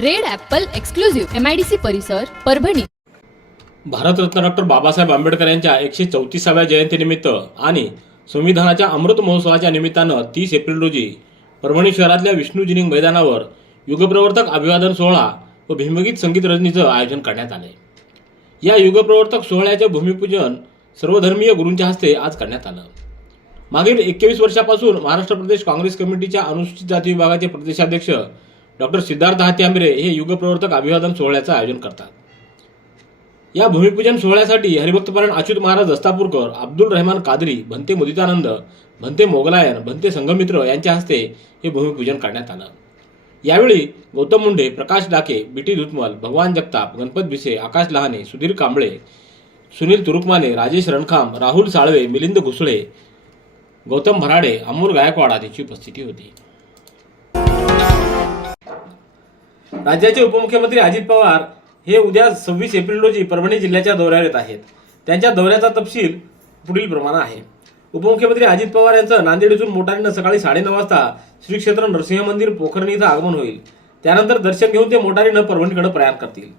Red apple exclusive MIDC परिसर परभणी. भारतरत्न doctor Babasaheb Ambedkar यांच्या एकशे चौतीसाव्या जयंतीनिमित्त आणि संविधानाच्या अमृत महोत्सवाच्या निमित्तानं तीस एप्रिल रोजी परभणी शहरातल्या विष्णू जिनिंग मैदानावर युगप्रवर्तक अभिवादन सोहळा व भीमगीत संगीत रजनीचं आयोजन करण्यात आले या युगप्रवर्तक सोहळ्याचे भूमिपूजन सर्वधर्मीय गुरूंच्या हस्ते आज करण्यात आलं. मागील एकवीस वर्षापासून महाराष्ट्र प्रदेश काँग्रेस कमिटीच्या अनुसूचित जाती विभागाचे प्रदेशाध्यक्ष डॉक्टर सिद्धार्थ हात्यांबरे हे युगप्रवर्तक अभिवादन सोहळ्याचं आयोजन करतात. या भूमिपूजन सोहळ्यासाठी हरिभक्तपरायण अच्युत महाराज दस्तापूरकर अब्दुल रहमान कादरी भंते मुदितानंद भंते मोगलायन भंते संघमित्र यांच्या हस्ते हे भूमिपूजन करण्यात आलं. यावेळी गौतम मुंडे प्रकाश डाके बीटी धुतमल भगवान जगताप गणपत भिसे आकाश लहाने सुधीर कांबळे सुनील तुरुकमाने राजेश रणखाम राहुल साळवे मिलिंद घुसळे गौतम भराडे अमोल गायकवाड आदींची उपस्थिती होती. राज्याचे उपमुख्यमंत्री अजित पवार हे उद्या सव्वीस एप्रिल रोजी परभणी जिल्ह्याच्या दौऱ्यावर येत आहेत. त्यांच्या दौऱ्याचा तपशील पुढील प्रमाणे आहे. उपमुख्यमंत्री अजित पवार यांचं नांदेड इथून मोटारीनं सकाळी साडेनऊ वाजता श्री क्षेत्र नरसिंह मंदिर पोखरणी इथं आगमन होईल. त्यानंतर दर्शन घेऊन ते मोटारीनं परभणीकडे प्रयाण करतील.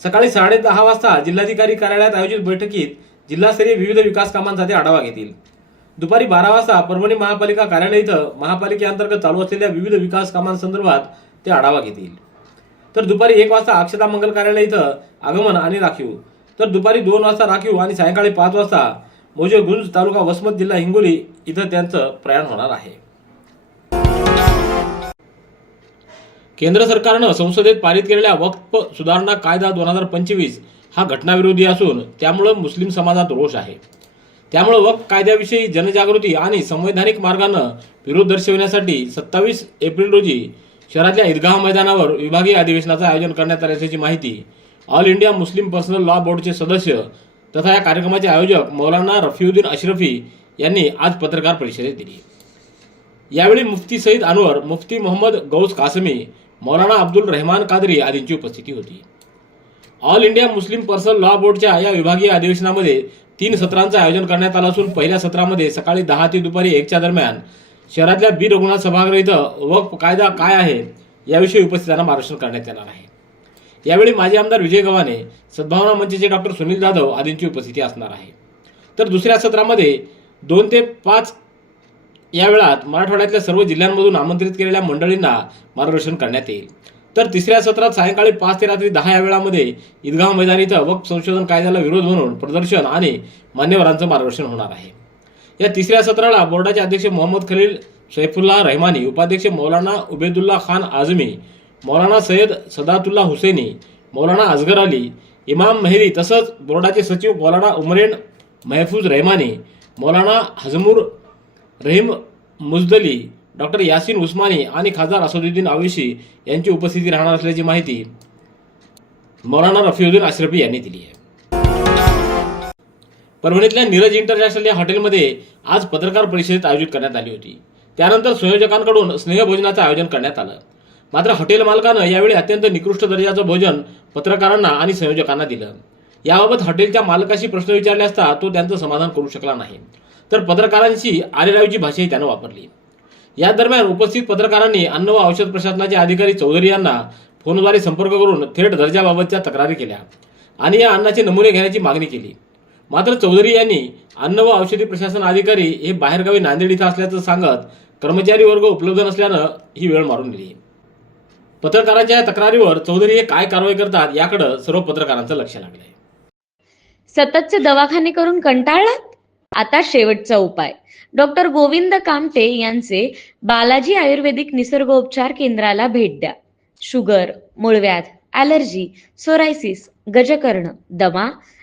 सकाळी साडे दहा वाजता जिल्हाधिकारी कार्यालयात आयोजित बैठकीत जिल्हास्तरीय विविध विकास कामांचा ते आढावा घेतील. दुपारी बारा वाजता परभणी महापालिका कार्यालय इथं महापालिकेअंतर्गत चालू असलेल्या विविध विकास कामांसंदर्भात ते आढावा घेतील. तर दुपारी एक वाजता अक्षता मंगल कार्यालय इथं आगमन आणि राखीव. तर दुपारी दोन वाजता राखीव आणि सायंकाळी पाच वाजता मोजे गुंज तालुका वसमत जिल्हा हिंगोली इथं त्यांचं प्रयाण होणार आहे. केंद्र सरकारनं संसदेत पारित केलेल्या वक्फ सुधारणा कायदा दोन हजार पंचवीस हा घटनाविरोधी असून त्यामुळं मुस्लिम समाजात रोष आहे. त्यामुळं वक्फ कायद्याविषयी जनजागृती आणि संवैधानिक मार्गानं विरोध दर्शविण्यासाठी सत्तावीस एप्रिल रोजी शहरातल्या ईदगाह मैदानावर विभागीय अधिवेशनाचं आयोजन करण्यात आल्याची माहिती All India Muslim Personal Law बोर्डचे सदस्य तथा या कार्यक्रमाचे आयोजक मौलाना रफिउद्दीन अशरफी यांनी आज पत्रकार परिषदेत दिली. यावेळी मुफ्ती सईद अनवर मुफ्ती मोहम्मद गौस कासमी मौलाना अब्दुल रहमान कादरी आदींची उपस्थिती होती. All India Muslim Personal Law बोर्डच्या या विभागीय अधिवेशनामध्ये तीन सत्रांचं आयोजन करण्यात आलं असून पहिल्या सत्रामध्ये सकाळी दहा ते दुपारी एकच्या दरम्यान शहरातल्या बी रघुनाथ सभागृह इथं वक्फ कायदा काय आहे याविषयी उपस्थितांना मार्गदर्शन करण्यात येणार आहे. यावेळी माजी आमदार विजय गव्हाणे सद्भावना मंचचे डॉक्टर सुनील जाधव आदींची उपस्थिती असणार आहे. तर दुसऱ्या सत्रामध्ये दोन ते पाच या वेळात मराठवाड्यातल्या सर्व जिल्ह्यांमधून आमंत्रित केलेल्या मंडळींना मार्गदर्शन करण्यात येईल. तर तिसऱ्या सत्रात सायंकाळी पाच ते रात्री दहा या वेळामध्ये ईदगाव मैदान इथं वक्फ संशोधन कायद्याला विरोध म्हणून प्रदर्शन आणि मान्यवरांचं मार्गदर्शन होणार आहे. या तिसऱ्या सत्राला बोर्डाचे अध्यक्ष मोहम्मद खलील सैफुल्ला रहमानी उपाध्यक्ष मौलाना उबेदुल्ला खान आझमी मौलाना सय्यद सदातुल्ला हुसेनी मौलाना अजगर अली इमाम मेहरी तसंच बोर्डाचे सचिव मौलाना उमरेन महफूज रहमानी मौलाना हजमूर रहीम मुजदली डॉक्टर यासिन उस्मानी आणि खासदार असदुद्दीन आवेशी यांची उपस्थिती राहणार असल्याची माहिती मौलाना रफिउद्दीन अश्रफी यांनी दिली आहे. परभणीतल्या नीरज इंटरनॅशनल या हॉटेलमध्ये आज पत्रकार परिषदेत आयोजित करण्यात आली होती. त्यानंतर संयोजकांकडून स्नेहभोजनाचं आयोजन करण्यात आलं. मात्र हॉटेल मालकानं यावेळी अत्यंत निकृष्ट दर्जाचं भोजन पत्रकारांना आणि संयोजकांना दिलं. याबाबत हॉटेलच्या मालकाशी प्रश्न विचारले असता तो त्यांचं समाधान करू शकला नाही. तर पत्रकारांशी आरेरावीची भाषाही त्यानं वापरली. या दरम्यान उपस्थित पत्रकारांनी अन्न व औषध प्रशासनाचे अधिकारी चौधरी यांना फोनद्वारे संपर्क करून थेट दर्जाबाबतच्या तक्रारी केल्या आणि या अन्नाचे नमुने घेण्याची मागणी केली. मात्र चौधरी यांनी अन्न व औषधी प्रशासन अधिकारी हे बाहेरगावी नांदेड इथं असल्याचं सांगत कर्मचारी वर्ग उपलब्ध नसल्यानं ही वेळ मारून दिली. पत्रकारांच्या या तक्रारीवर चौधरी हे काय कारवाई करतात याकडे सर्व पत्रकारांचं लक्ष लागलंय. सततचे दवाखाने करून कंटाळलात? आता शेवटचा उपाय. डॉक्टर गोविंद कामटे यांचे बालाजी आयुर्वेदिक निसर्गोपचार केंद्राला भेट द्या. शुगर मूळव्याध ॲलर्जी सोरायसिस गजकर्ण दमा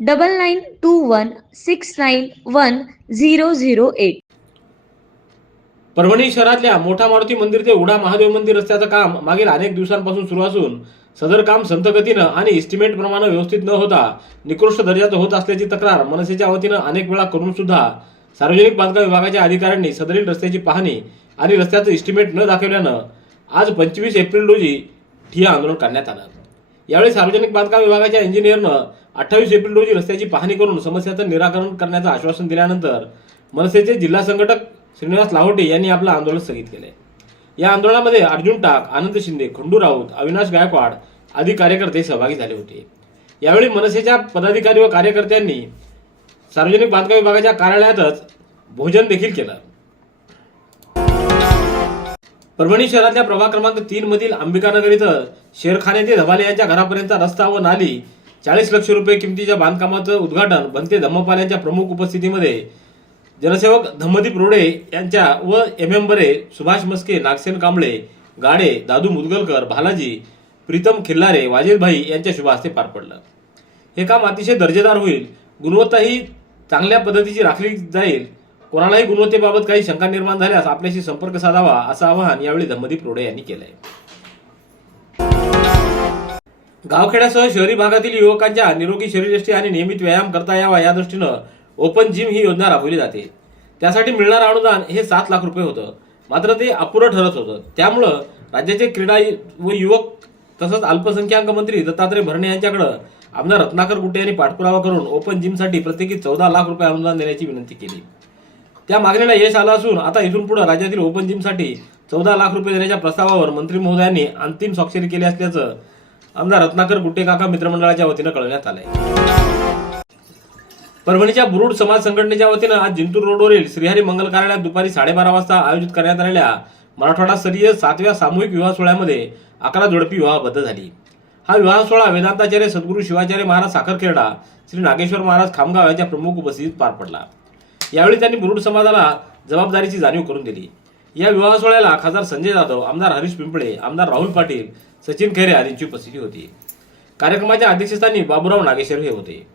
double nine two one six nine one zero zero eight Parbhani शहरातल्या मोठा मारुती मंदिर ते उडा महादेव मंदिर रस्त्याचं काम मागील अनेक दिवसांपासून सुरू असून सदर काम संतगतीनं आणि इस्टिमेट प्रमाणे व्यवस्थित न होता निकृष्ट दर्जाचं होत असल्याची तक्रार मनसेच्या वतीनं अनेक वेळा करून सुद्धा सार्वजनिक बांधकाम विभागाच्या अधिकाऱ्यांनी सदरील रस्त्याची पाहणी आणि रस्त्याचं इस्टिमेट न दाखवल्यानं आज पंचवीस एप्रिल रोजी ठिय्या आंदोलन करण्यात आलं. यावेळी सार्वजनिक बांधकाम विभागाच्या इंजिनियरनं अठ्ठावीस एप्रिल रोजी रस्त्याची पाहणी करून समस्याचं निराकरण करण्याचं आश्वासन दिल्यानंतर मनसेचे जिल्हा संघटक श्रीनिवास लाहोटे यांनी आपलं आंदोलन स्थगित केले. या आंदोलनामध्ये अर्जुन टाक आनंद शिंदे खंडू राऊत अविनाश गायकवाड आदी कार्यकर्ते सहभागी झाले होते. यावेळी मनसेच्या पदाधिकारी व कार्यकर्त्यांनी सार्वजनिक बांधकाम विभागाच्या कार्यालयातच भोजन देखील केलं. परभणी शहरातल्या प्रभाग क्रमांक तीन मधील अंबिकानगर इथं शेरखाने ते धबाले यांच्या घरापर्यंतचा रस्ता व नाली चाळीस लक्ष रुपये किमतीच्या बांधकामाचं उद्घाटन बनते धम्मपाल यांच्या प्रमुख उपस्थितीमध्ये. जनसेवक धम्मदीप रोडे यांच्या व एम एम बरे सुभाष मस्के नागसेन कांबळे गाडे दादू मुदगलकर भालाजी प्रीतम खिल्लारे वाजेदभाई यांच्या शुभ हस्ते पार पडलं. हे काम अतिशय दर्जेदार होईल. गुणवत्ताही चांगल्या पद्धतीची राखली जाईल. कोणालाही गुणवत्तेबाबत काही शंका निर्माण झाल्यास आपल्याशी संपर्क साधावा असं आवाहन यावेळी धम्मदीप रोडे यांनी केलंय. गावखेड्यासह शहरी भागातील युवकांच्या निरोगी शरीरयष्टी आणि नियमित व्यायाम करता यावा या दृष्टीनं ओपन जिम ही योजना राबवली जाते. त्यासाठी मिळणारं अनुदान हे सात लाख रुपये होतं. मात्र ते अपुरं ठरत होतं. त्यामुळं राज्याचे क्रीडा व युवक तसंच अल्पसंख्याक मंत्री दत्तात्रय भरणे यांच्याकडं आमदार रत्नाकर गुट्टे यांनी पाठपुरावा करून ओपन जिमसाठी प्रत्येकी चौदा लाख रुपये अनुदान देण्याची विनंती केली. त्या मागणीला यश आलं असून आता इथून पुढे राज्यातील ओपन जिमसाठी चौदा लाख रुपये देण्याच्या प्रस्तावावर मंत्री महोदयांनी अंतिम स्वाक्षरी केली असल्याचं आमदार रत्नाकर गुट्टे काका मित्रमंडळाच्या वतीनं कळवण्यात आलंय. परभणीच्या बुरुड समाज संघटनेच्या वतीनं आज जिंतूर रोडवरील श्रीहरी मंगल कार्यालयात दुपारी साडेबारा वाजता आयोजित करण्यात आलेल्या मराठवाडा स्तरीय सातव्या सामूहिक विवाह सोहळ्यामध्ये अकरा जोडपी विवाहबद्ध झाली. हा विवाह सोहळा वेदांताचार्य सद्गुरू शिवाचार्य महाराज साखरखेरडा श्री नागेश्वर महाराज खामगाव यांच्या प्रमुख उपस्थितीत पार पडला. यावेळी त्यांनी मुरुड समाजाला जबाबदारीची जाणीव करून दिली. या विवाह सोहळ्याला खासदार संजय जाधव आमदार हरीश पिंपळे आमदार राहुल पाटील सचिन खैरे आदींची उपस्थिती होती. कार्यक्रमाच्या अध्यक्षस्थानी बाबूराव नागेश्वर हे होते.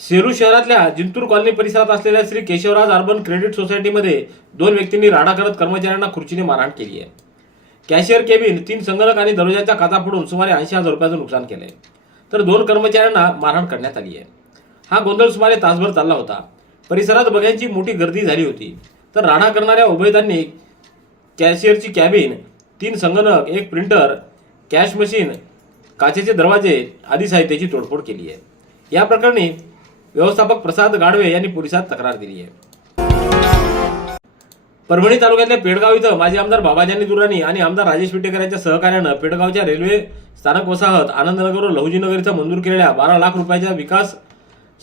शेरू शहरातल्या जिंतूर कॉलनी परिसरात असलेल्या श्री केशवराज अर्बन क्रेडिट सोसायटीमध्ये दोन व्यक्तींनी राडा करत कर्मचाऱ्यांना खुर्चीने मारहाण केली आहे. कॅशियर केबिन तीन संगणक आणि दरोजाच्या काचा फोडून सुमारे ऐंशी हजार रुपयाचं नुकसान केलंय. तर दोन कर्मचाऱ्यांना मारहाण करण्यात आली आहे. हा गोंधळ सुमारे तासभर चालला होता. परिसरात बघ्यांची मोठी गर्दी झाली होती. तर राणा करणाऱ्या उभयतांनी कॅशियरची कॅबिन तीन संगणक एक प्रिंटर कॅश मशीन काचेचे दरवाजे आदी साहित्याची तोडफोड केली आहे. या प्रकरणी व्यवस्थापक प्रसाद गाडवे यांनी पोलिसात तक्रार दिली आहे. परभणी तालुक्यातल्या पेडगाव इथं माजी आमदार बाबाजानी दुराणी आणि आमदार राजेश विटेकर यांच्या सहकार्यानं पेडगावच्या रेल्वे स्थानक वसाहत आनंदनगर व लहुजीनगर इथं मंजूर केलेल्या बारा लाख रुपयाच्या विकास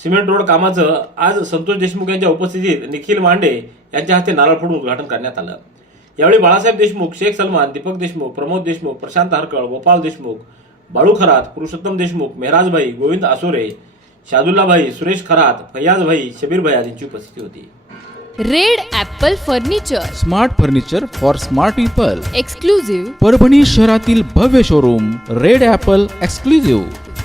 सिमेंट रोड कामाचं आज संतोष देशमुख यांच्या उपस्थितीत निखिल मांडे यांच्या हस्ते नारळ फोडून उद्घाटन करण्यात आलं. यावेळी बाळासाहेब देशमुख शेख सलमान दीपक देशमुख प्रमोद देशमुख प्रशांत हरकळ गोपाळ देशमुख बाळू खरात पुरुषोत्तम देशमुख मेहराजभाई गोविंद आसोरे शादुल्लाभाई सुरेश खरात फैयाजभाई शबीरभाई आदींची उपस्थिती होती. Red Apple furniture. Smart furniture for smart people. Exclusive Parbhani शहरातील भव्य showroom Red Apple exclusive.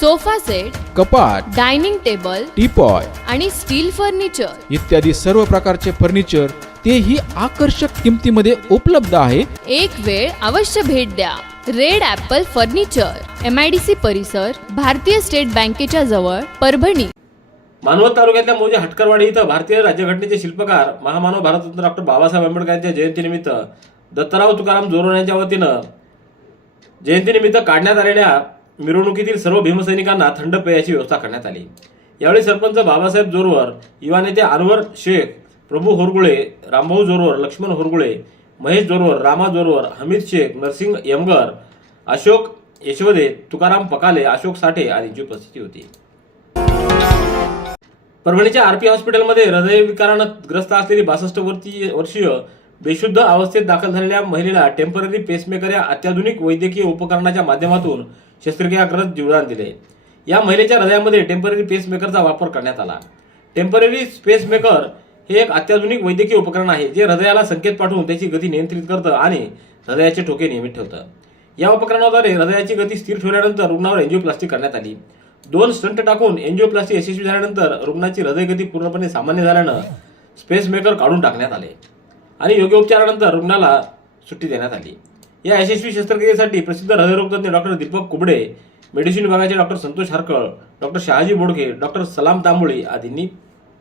sofa set कपाट डायनिंग टेबल टीपॉय आणि स्टील फर्निचर. इत्यादी सर्व प्रकारचे फर्निचर तेही आकर्षक किमतीमध्ये उपलब्ध आहे. एक वेळ अवश्य भेट द्या. Red apple furniture M I D C परिसर भारतीय स्टेट बँकेच्या जवळ परभणी. मानवत तालुक्यातल्या मौजे हटकरवाडी इथं भारतीय राज्यघटनेचे शिल्पकार महामानव भारतरत्न डॉक्टर बाबासाहेब आंबेडकर यांच्या जयंतीनिमित्त दत्तराव तुकाराम जोरण यांच्या वतीनं जयंतीनिमित्त काढण्यात आलेल्या मिरवणुकीतील सर्व भीमसैनिकांना थंड पेयाची व्यवस्था करण्यात आली. यावेळी सरपंच बाबासाहेब जोरवर युवा नेते अनवर शेख प्रभू होरगुळे रामभाऊ जोरवर लक्ष्मण होरगुळे महेश जोरवर रामा जोरवर हमीद शेख नरसिंग यमगर अशोक यशवदे तुकाराम पकाले अशोक साठे आदींची उपस्थिती होती. परभणीच्या आरपी हॉस्पिटलमध्ये हृदयविकारानं ग्रस्त असलेली बासष्ट वर्षीय वर्षीय बेशुद्ध अवस्थेत दाखल झालेल्या महिलेला टेंपररी पेसमेकर या अत्याधुनिक वैद्यकीय उपकरणाच्या माध्यमातून शस्त्रक्रिया करत जीवदान दिले. या महिलेच्या हृदयामध्ये टेंपररी पेसमेकरचा वापर करण्यात आला. टेंपररी पेसमेकर हे एक अत्याधुनिक वैद्यकीय उपकरण आहे जे हृदयाला संकेत पाठवून त्याची गती नियंत्रित करतं आणि हृदयाचे ठोके नियमित ठेवतं. या उपकरणाद्वारे हृदयाची गती स्थिर ठेवल्यानंतर रुग्णावर एन्जिओप्लास्टी करण्यात आली. दोन स्टंट टाकून एन्जिओप्लास्टी यशस्वी झाल्यानंतर रुग्णाची हृदयगती पूर्णपणे सामान्य झाल्यानं स्पेसमेकर काढून टाकण्यात आले आणि योग्य उपचारानंतर रुग्णाला सुट्टी देण्यात आली. या यशस्वी शस्त्रक्रियेसाठी प्रसिद्ध हृदयरोगतज्ञ डॉक्टर दीपक कुबडे मेडिसिन विभागाचे doctor Santosh Harkal doctor Shahaji Bodke doctor Salam Tamboli आदींनी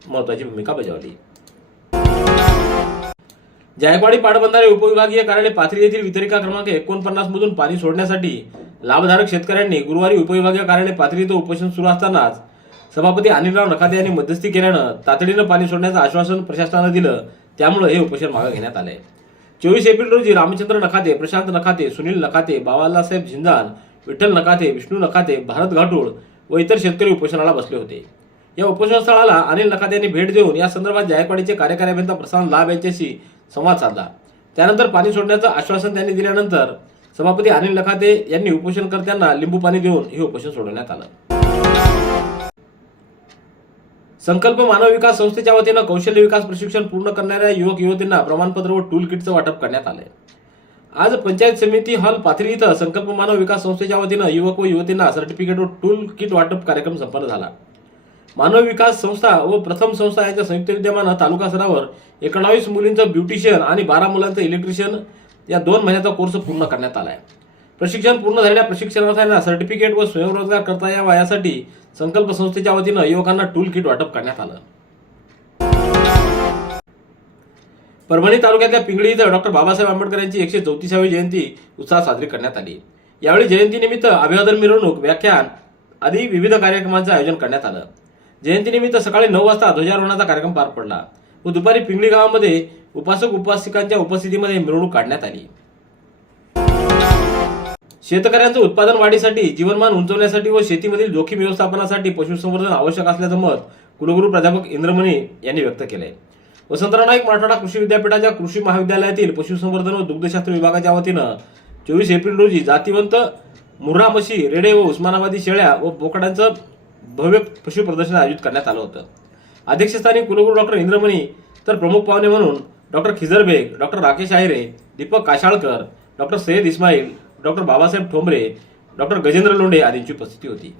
महत्वाची भूमिका बजावली. जायकवाडी पाटबंधारे उपविभागीय कार्यालय पाथरी येथील वितरिका क्रमांक एकोणपन्नास मधून पाणी सोडण्यासाठी लाभधारक शेतकऱ्यांनी गुरुवारी उपविभागीय कार्यालय पाथरी इथं उपोषण सुरू असतानाच सभापती अनिलराव नखाते यांनी मध्यस्थी केल्यानं तातडीनं पाणी सोडण्याचं आश्वासन प्रशासनानं दिलं त्यामुळे हे उपोषण मागे घेण्यात आलंय. चोवीस एप्रिल रोजी रामचंद्र नखाते प्रशांत नखाते सुनील नखाते बाबालासाहेब झिंदान विठ्ठल नखाते विष्णू नखाते भारत घाटोळ व इतर शेतकरी उपोषणाला बसले होते. या उपोषणस्थळाला अनिल नखाते यांनी भेट देऊन या संदर्भात जायकवाडीचे कार्यकारी अभियंता प्रशांत लाभ यांच्याशी संवाद साधला. त्यानंतर पाणी सोडण्याचं आश्वासन त्यांनी दिल्यानंतर सभापती अनिल नखाते यांनी उपोषणकर्त्यांना लिंबू पाणी देऊन हे उपोषण सोडवण्यात आलं. संकल्प मानव विकास संस्थेच्या वतीनं कौशल्य विकास प्रशिक्षण पूर्ण करणाऱ्या युवक युवतींना प्रमाणपत्र व टूल किटचं वाटप करण्यात आलंय. आज पंचायत समिती हॉल पाथरी इथं संकल्प मानव विकास संस्थेच्या वतीनं युवक व युवतींना सर्टिफिकेट व टूल किट वाटप कार्यक्रम संपन्न झाला. मानव विकास संस्था व प्रथम संस्था यांच्या संयुक्त विद्यमानं तालुका स्तरावर एकोणावीस मुलींचं ब्युटिशियन आणि बारा मुलांचं इलेक्ट्रिशियन या दोन महिन्याचा कोर्स पूर्ण करण्यात आला आहे प्रशिक्षण पूर्ण झालेल्या प्रशिक्षणार्थ्यांना सर्टिफिकेट व स्वयंरोजगार करता यावा यासाठी संकल्प संस्थेच्या वतीनं युवकांना टूल किट वाटप करण्यात आलं. परभणी तालुक्यातल्या पिंगळी इथं डॉक्टर बाबासाहेब आंबेडकर यांची एकशे चौतीसावी जयंती उत्साहात साजरी करण्यात आली. यावेळी जयंतीनिमित्त अभिवादन मिरवणूक व्याख्यान आदी विविध कार्यक्रमांचं आयोजन करण्यात आलं. जयंतीनिमित्त सकाळी नऊ वाजता ध्वजारोहणाचा कार्यक्रम पार पडला व दुपारी पिंगळी गावामध्ये उपासक उपासिकांच्या उपस्थितीमध्ये मिरवणूक काढण्यात आली. शेतकऱ्यांचं उत्पादन वाढीसाठी जीवनमान उंचवण्यासाठी व शेतीमधील जोखीम व्यवस्थापनासाठी पशुसंवर्धन आवश्यक असल्याचं मत कुलगुरू प्राध्यापक इंद्रमणी यांनी व्यक्त केलंय. वसंतराव नाईक मराठवाडा कृषी विद्यापीठाच्या कृषी महाविद्यालयातील पशुसंवर्धन व दुग्धशास्त्र विभागाच्या वतीनं चोवीस एप्रिल रोजी जातीवंत मुर्रा म्हशी रेडे व उस्मानाबादी शेळ्या व बोकडांचं भव्य पशु प्रदर्शन आयोजित करण्यात आलं होतं. अध्यक्षस्थानी कुलगुरू डॉक्टर इंद्रमणी तर प्रमुख पाहुणे म्हणून doctor Khizarbeg doctor Rakesh Ahire Deepak Kashalkar doctor Sayyad Ismail doctor Babasaheb Thombre doctor Gajendra Londhe आदींची उपस्थिती होती.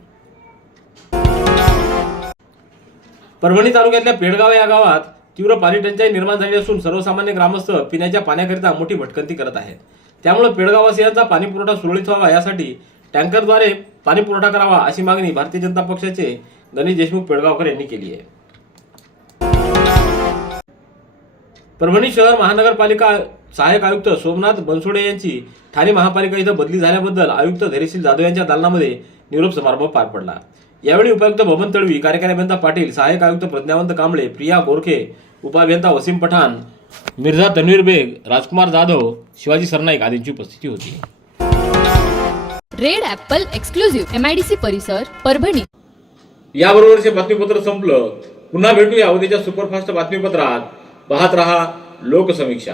परभणी तालुक्यातल्या पेडगाव या गावात तीव्र पाणी टंचाई निर्माण झाली असून सर्वसामान्य ग्रामस्थ पिण्याच्या पाण्याकरिता मोठी भटकंती करत आहेत. त्यामुळे पेडगाववासियांचा पाणी पुरवठा सुरळीत व्हावा यासाठी टँकरद्वारे पाणी पुरवठा करावा अशी मागणी भारतीय जनता पक्षाचे गणेश देशमुख पेडगावकर यांनी केली आहे. परभणी शहर महानगरपालिका सहाय्यक आयुक्त सोमनाथ बनसोडे यांची ठाणे महापालिका इथं बदली झाल्याबद्दल आयुक्त धैर्यशील जाधव यांच्या दालनामध्ये निरोप समारंभ पार पडला. यावेळी उपायुक्त बबन तळवी कार्यकारी अभियंता पाटील सहाय्यक आयुक्त प्रज्ञावंत कांबळे प्रिया गोरखे उपअभियंता वसीम पठाण मिर्झा तन्वीर बेग राजकुमार जाधव शिवाजी सरनाईक आदींची उपस्थिती होती. Red apple exclusive M I D C Parbhani Parbhani. याबरोबरचे बातमीपत्र संपलं. पुन्हा भेटूया उद्याच्या सुपरफास्ट बातमीपत्रात. पाहत रहा लोकसमीक्षा.